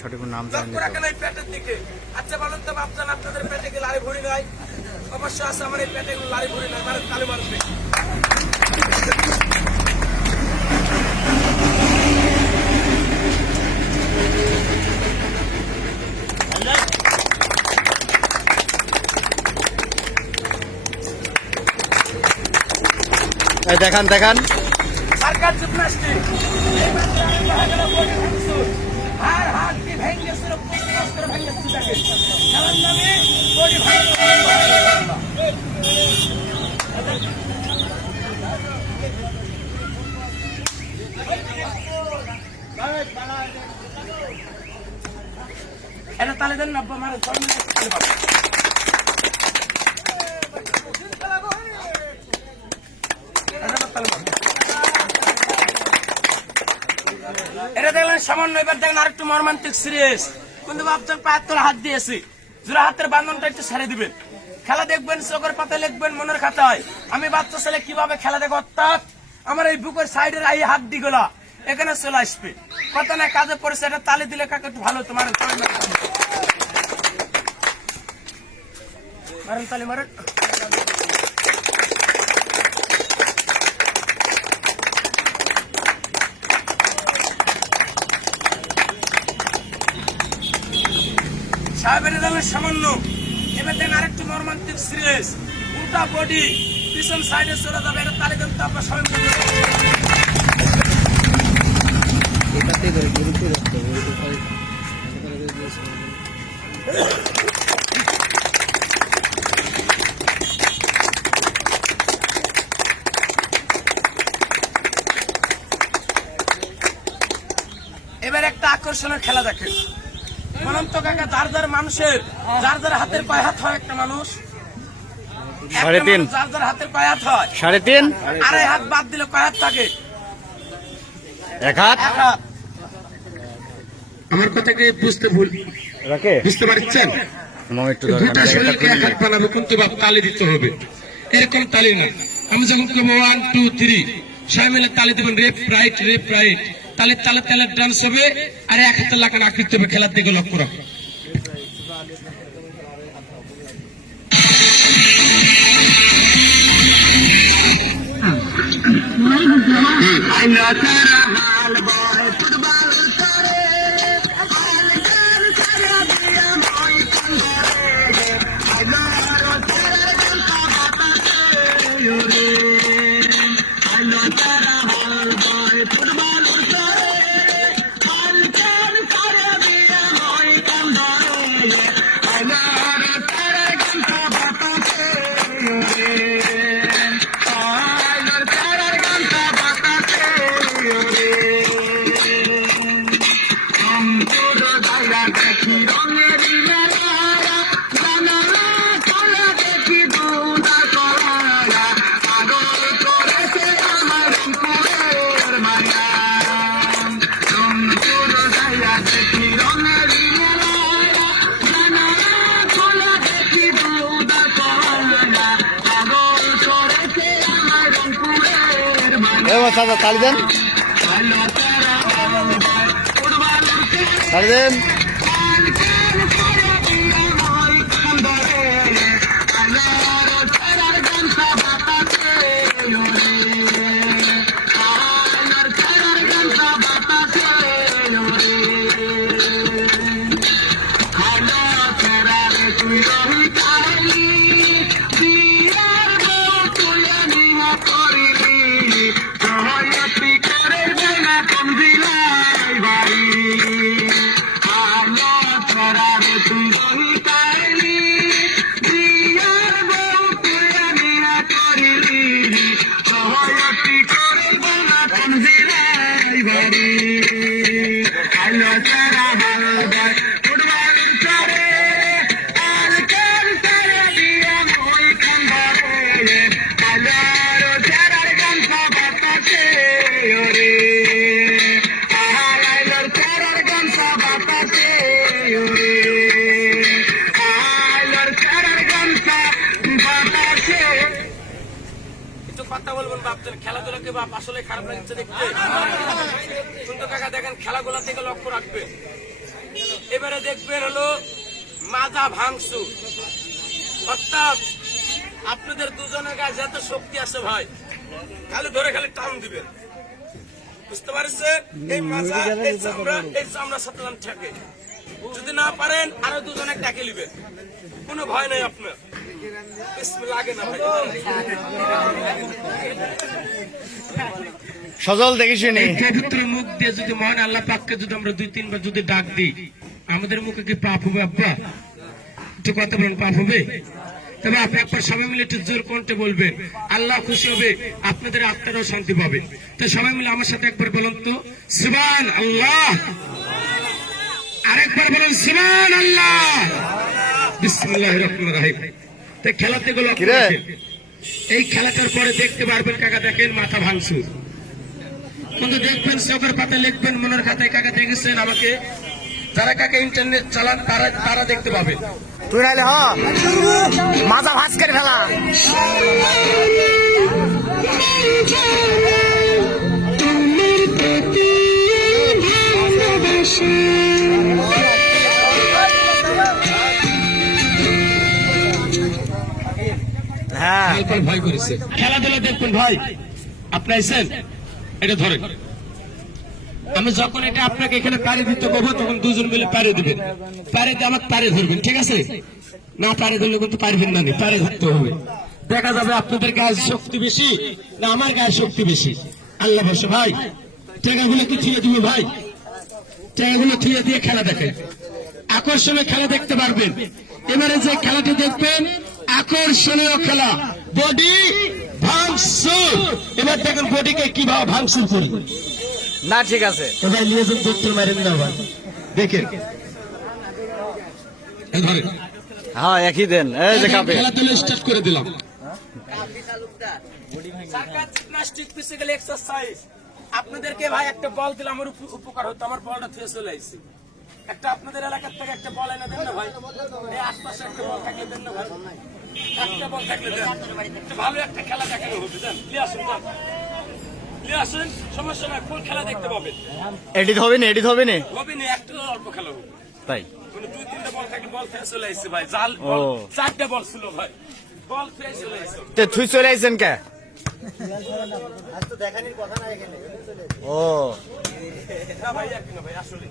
সঠিক নাম জানি আচ্ছা বলুন তো বাপজান, আপনাদের পেটে কি লাড়ি ভুড়ি নাই? অবশ্য আছে, আমার এই পেটে লাড়ি ভুড়ি নাই, মানে তালি মারবে। দেখান দেখান সরকার জিমনাস্টিক হার হাত কি ভেঙে শুরু করে ভেঙে থাকে খেলার নামে বডি এটা তালে দেন না মারে এটা দেখলেন সামান্য, এবার দেখেন আরেকটু মর্মান্তিক সিরিয়াস। কিন্তু বাপচার পায়ের তলা হাত দিয়েছি, জোড়া হাতের বান্ধনটা একটু ছেড়ে দিবেন। খেলা দেখবেন, চোখের পাতায় লিখবেন, মনের খাতায় আমি বাচ্চা ছেলে কিভাবে খেলা দেখো, অর্থাৎ আমার এই বুকের সাইডের এই হাত দিগুলা এখানে চলে আসবে। কথা না কাজে পড়েছে, এটা তালি দিলে কাকে একটু ভালো তোমার মারেন, তালি মারেন। সামান্য এবার দেন আরেকটু মর্মান্তিক সিরিয়াস, উল্টা বডি পিছন সাইডে চলে যাবে। এটা তালে দেন তো আপনার সবাই এবার একটা আকর্ষণের খেলা দেখেন। অনন্ত কাকা যার যার মানুষের যার যার হাতের কয় হাত হয়, একটা মানুষ 3.5, যার যার হাতের কয় হাত হয় 3.5, আড়াই হাত বাদ দিলে কয় হাত থাকে? 1 হাত। আমার কথা কি বুঝতে বুঝতে পারছেন? দুটা শরীরকে এক হাত বানাবো, কিন্তু তালি দিতে হবে। এরকম তালি না, আমি যখন করবো 1 2 3 সবাই মিলে তালি দেবেন, রেপ রাইট রেপ রাইট, তালে তালে তালে ডান্স হবে। আর এক হাতে লাগান আকৃতি হবে, খেলার দিকে লক্ষ্য রাখো। তালি দেন, তালি দেন। ভাবছেন খেলাধুলাকে বাপ আসলে খারাপ লাগছে দেখতে, কিন্তু কাকা দেখেন খেলাগুলা থেকে লক্ষ্য রাখবে। এবারে দেখবেন হলো মাজা ভাঙচু, অর্থাৎ আপনাদের দুজনের গায়ে যত শক্তি আছে ভাই, খালি ধরে খালি টান দিবেন, বুঝতে পারছেন? এই মাজা এই চামড়া সাথে থাকে, যদি না পারেন আরো দুজনে ডাকে নিবেন, কোনো ভয় নাই আপনার। লাগে না ভাই, সজল দেখি শুনি। পবিত্র মুখ দিয়ে যদি মহান আল্লাহ পাককে যদি আমরা 2-3 বার যদি ডাক দিই, আমাদের মুখে কি পাপ হবে? আব্বা একটু কথা বলেন, পাপ হবে? তবে আপনি একবার সবাই মিলে একটু জোর কণ্ঠে বলবেন, আল্লাহ খুশি হবে, আপনাদের আত্মারও শান্তি পাবে। তো সবাই মিলে আমার সাথে একবার বলুন তো, সুবহান আল্লাহ। আরেকবার বলুন সুবহান আল্লাহ। বিসমিল্লাহির রহমানির রহিম। তো খেলাতে গুলো এই খেলাটার পরে দেখতে পারবেন কাকা, দেখেন মাথা ভাঙচুর, কিন্তু দেখবেন চোখের পাতা লিখবেন মনের খাতায়, কাকা দেখেছেন আমাকে, যারা কাকা ইন্টারনেট চালান তারা দেখতে পাবে। তুই নাইলে হ মাজা ভাঁজ করে ফেলা। হ্যাঁ, ভয় করেছে খেলাধুলা দেখবেন ভাই। আপনি আইছেন, এটা ধরেন, আমি যখন এটা আপনাকে এখানে পাড়ি দিতে বলবো তখন দুজন মিলে পাড়ি দিবেন, পাড়ি দিয়ে আমার পাড়ি ধরবেন, ঠিক আছে? না পাড়ি ধরলে কিন্তু পারবেন না, পাড়ি ধরতে হবে। দেখা যাবে আপনাদের গায়ের শক্তি বেশি না আমার গায়ের শক্তি বেশি, আল্লাহ বসে ভাই। টাকাগুলো কি থুয়ে দিবে ভাই, টাকাগুলো থুয়ে দিয়ে খেলা দেখেন, আকর্ষণীয় খেলা দেখতে পারবেন। এবারে যে খেলাটি দেখবেন আকর্ষণীয় খেলা, বডি ভাঙচুর। এবার দেখেন বডিকে কিভাবে ভাঙচুর করবে। না ঠিক আছে, এবার লিয়েছেন দত্তর মারেন না ভাই, দেখেন ধরে। হ্যাঁ একই দেন, এই যে কাপে খেলা তুলে স্টার্ট করে দিলাম। আপনাদেরকে ভাই একটা বল দিলে আমার উপকার হতো, আমার বলটা থুয়ে চলে আসছি। একটা আপনাদের এলাকার থেকে একটা বল এনে দেন না ভাই, এই আশপাশে একটা বল থাকলে দেন না ভাই, একটা বল থাকলে দেন, ভালো একটা খেলা দেখানো হবে। দেন নিয়ে আসুন, নিয়ে আসুন, সমস্যা নাই, ফুল খেলা দেখতে পাবেন। এডিট হবে না, এডিট হবে না, হবে না, একটু অল্প খেলা হবে তাই। 2-3টা বল থাকলে বল ফেলে চলে আসছে ভাই, জাল বল 4টা বল ছিল ভাই, বল ফেলে চলে আসছে। তে থুই চলে আইছেন কে? ও না ভাই, এক না ভাই, আসলে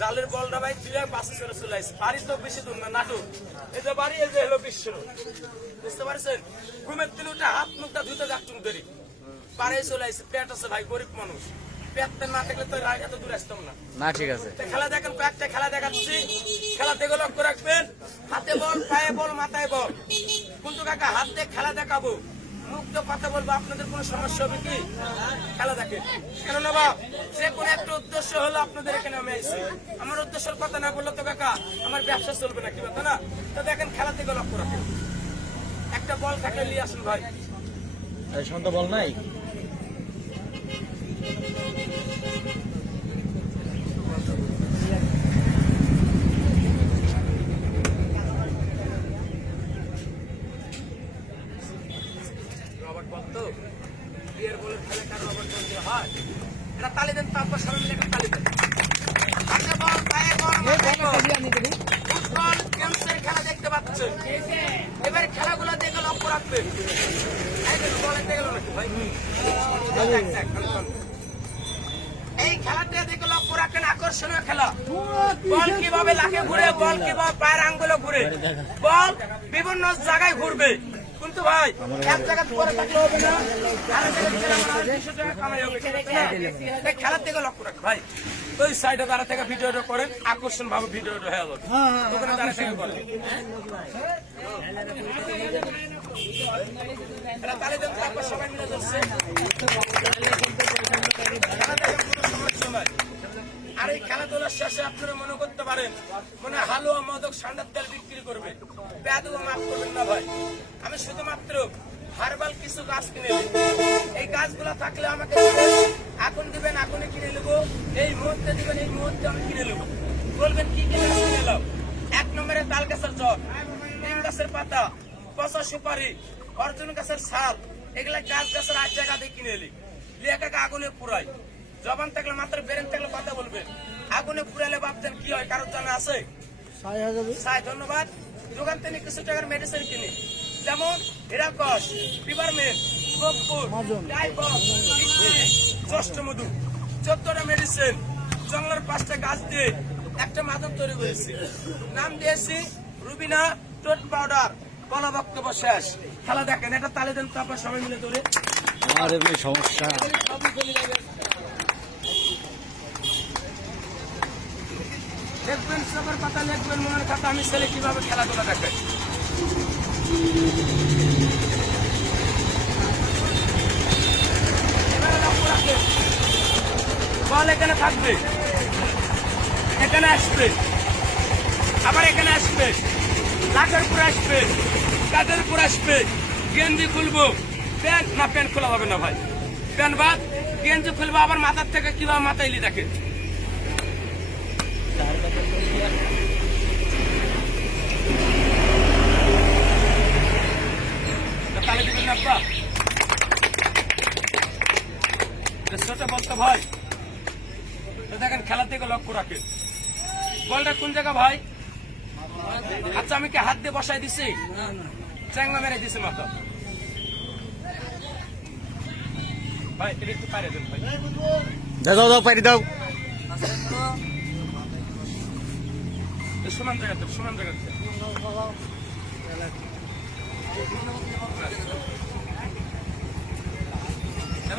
জালের বলটা ভাই তুই পাশে চলে আসছে। বাড়ি তো বেশি দূর না, নাটক। এই যে বাড়ি, এই যে হলো বিশ্ব, বুঝতে পারছেন? ঘুমের দিন উঠে হাত মুখটা ধুতে যাচ্ছেন দেরি, পারে চলে আসছে। পেট আছে ভাই, গরিব মানুষ, পেটটা না থাকলে তো এত দূর আসতাম না। না ঠিক আছে, খেলা দেখেন, কয়েকটা খেলা দেখাচ্ছি, খেলা দেখে লক্ষ্য রাখবেন। হাতে বল, পায়ে বল, মাথায় বল, কিন্তু কাকা হাত দিয়ে খেলা দেখাবো, মুক্ত কথা বলবো, আপনাদের কোনো সমস্যা হবে কি? খেলা দেখেন, কেন না বাপ, যে কোনো একটা উদ্দেশ্য হলো আপনাদের এখানে আমি আইছি। আমার উদ্দেশ্যের কথা না বললে তো কাকা আমার ব্যবসা চলবে না, কি কথা না? তো দেখেন খেলা থেকে লক্ষ্য রাখেন, একটা বল থাকলে নিয়ে আসুন ভাই। সন্ধ্যা বল নাই, তালি দেন, তারপর সবাই মিলে একটা তালি দেন। হাতে বল, পায়ে বল, মাথায় বল। ফুটবল গেমসের খেলা দেখতে পাচ্ছেন। এবার খেলাগুলো দেখে লক্ষ্য রাখবেন। এই খেলাটা দেখে লক্ষ্য রাখেন, আকর্ষণীয় খেলা। বল কিভাবে লাখে ঘুরে, বল কিভাবে পায়ের আঙ্গুলে ঘুরে, বল বিভিন্ন জায়গায় ঘুরবে, কিন্তু ভাই এক জায়গা পরে থাকলে হবে না, আরেক জায়গায় 200 টাকা কামাই হবে। খেলার থেকে লক্ষ্য রাখ ভাই, ওই সাইডে দাঁড়া থেকে ভিডিওটা করেন, আকর্ষণ ভাবে ভিডিওটা হয়ে যাবে, ওখানে দাঁড়া থেকে করেন। তাহলে দেন, তারপর সবাই মিলে যাচ্ছে। আর এই খেলাধুলার শেষে আপনারা মনে করতে পারেন মনে হালুয়া, মদক, সান্ডার তেল বিক্রি করবে, পেয়াদুও মাফ করবেন না ভাই। আমি শুধুমাত্র হার্বাল কিছু গাছ কিনে নেব, এই গাছগুলো থাকলে আমাকে এখন দিবেন, এখনই কিনে নেবো, এই মুহূর্তে দিবেন, এই মুহূর্তে আমি কিনে নেবো। বলবেন কি কিনে নিলাম? 1 নম্বরে তাল গাছের জ্বর, নিম গাছের পাতা, পচা সুপারি, অর্জুন গাছের ছাল, এগুলা গাছ গাছের আট জায়গা দিয়ে কিনে এলি একাকে আগুনে পুরাই জবান থাকলে মাত্র বেরেন থাকলে কথা বলবেন আগুনে পুরাইলে ভাবতেন কি হয় কারোর জানা আছে সাই ধন্যবাদ দোকান থেকে কিছু টাকার মেডিসিন কিনি যেমন হিরাকস পিপারমেন্ট কর্পূর ডাইবক ষষ্ঠমধু 14টা মেডিসিন জঙ্গলের 5টা গাছ দিয়ে একটা মাদক তৈরি করেছি নাম দিয়েছি রুবিনা টোট পাউডার বলা বক্তব্য শেষ খেলা দেখেন এটা তালে দেন তো আপনার সবাই মিলে ধরে আর এমনি সমস্যা দেখবেন সবার পাতা লিখবেন মনের খাতা আমি ছেলে কিভাবে খেলাধুলা দেখাই বল এখানে থাকবে এখানে আসবে আবার এখানে আসবে লাখের উপর আসবে কাঠের উপর আসবে গেঞ্জি খুলবো প্যান্ট না প্যান্ট খোলা হবে না ভাই প্যান্ট বাদ গেঞ্জি খুলবো আবার মাথার থেকে কিভাবে মাথায় লি দেখে তাহলে দিবেন না আব্বা সেটা বলতে ভাই দেখেন খেলা থেকে লক্ষ্য রাখেন বলটা কোন জায়গা ভাই আচ্ছা আমি কি হাত দিয়ে বসাই দিছি চ্যাংলা মেরে দিছি মাথা ভাই এটা একটু পারে দেন ভাই দাও দাও পারি দাও সমান জায়গাতে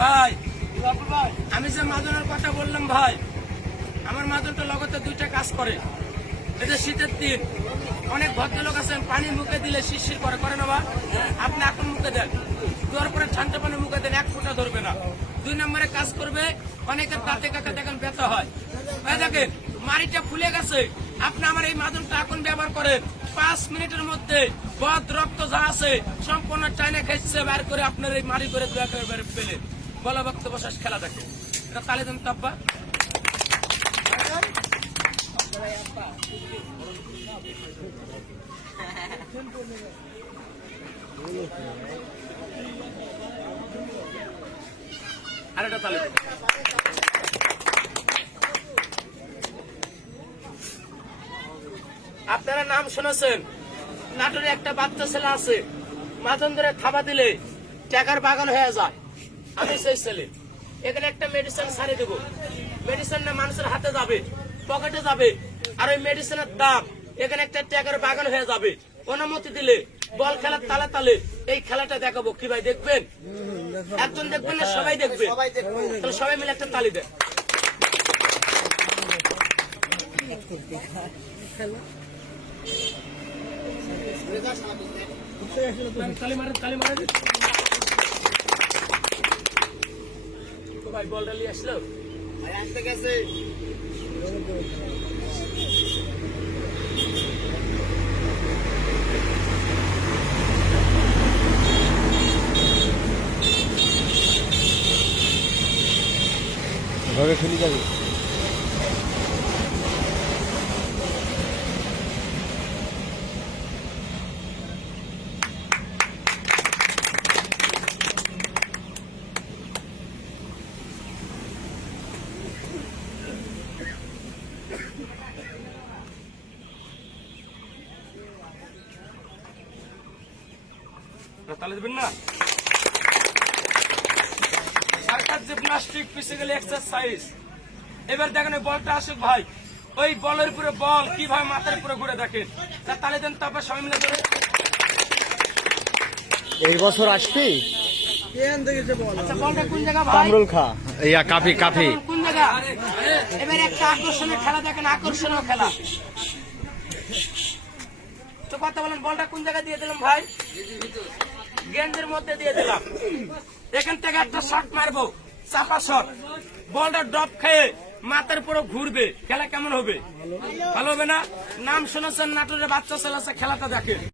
ভাই আমি যে মাজনের কথা বললাম ভাই আমার মাজনটা লগতে 2টা কাজ করে এটা শীতের দিন অনেক ভদ্রলোক আছেন পানি মুখে দিলে শিরশির করে না বা আপনি এখন মুখে দেন দেওয়ার পরে ঠান্ডা পানি মুখে দেন 1 ফোঁটা ধরবে না 2 নম্বরে কাজ করবে অনেকের দাঁতে কাকা দেখেন ব্যথা হয় দেখেন মাড়িটা ফুলে গেছে আপনি আমার এই মাজনটা এখন ব্যবহার করেন 5 মিনিটের মধ্যে বদ রক্ত যা আছে সম্পূর্ণ টাইনে খেয়েছে বের করে আপনার এই মাড়ি করে 2 একেবারে ফেলে বলা বক্তব্য শেষ খেলা দেখে এটা তালে দেন তাব্বা আর এটা তালে আপনারা নাম শুনেছেন নাটোরে একটা বাচ্চা ছেলে আছে মাজন ধরে থাবা দিলে টাকার বাগান হয়ে যায় আমি সেই ছেলে এখানে একটা মেডিসিন ছাড়িয়ে দেবো মেডিসিনটা মানুষের হাতে যাবে পকেটে যাবে আর ওই মেডিসিনের দাম এখানে একটা টাকার বাগান হয়ে যাবে অনুমতি দিলে বল খেলার তালে তালে এই খেলাটা দেখাবো কি ভাই দেখবেন একজন দেখবেন না সবাই দেখবে তাহলে সবাই মিলে একটা তালি দেন তালি মারে ভাই বলটা নিয়ে আসলো ভাই আসতে গেছে ঘরে ফেলি যাবে তালে দেবেন না সরকার জিমনাস্টিক ফিজিক্যাল এক্সারসাইজ এবার দেখেন ওই বলটা আসুক ভাই ওই বলের উপরে বল কিভাবে মাথার উপরে ঘুরে দেখেন তালে দেন তারপর সবাই মিলে ধরে এই বছর আসবি আচ্ছা বলটা কোন জায়গা ভাই কামরুল খা ইয়া কাফি কোন জায়গা এবার একটা আকর্ষণীয় খেলা দেখেন আকর্ষণীয় খেলা তো কথা বলেন বলটা কোন জায়গা দিয়ে দিলাম ভাই গেঞ্জের মধ্যে দিয়ে দিলাম এখান থেকে একটা শট মারবো চাপা শট বলটা ড্রপ খেয়ে মাথার উপরে ঘুরবে খেলা কেমন হবে ভালো হবে না নাম শুনেছেন নাটোরের বাচ্চা ছেলে আছে খেলাটা দেখে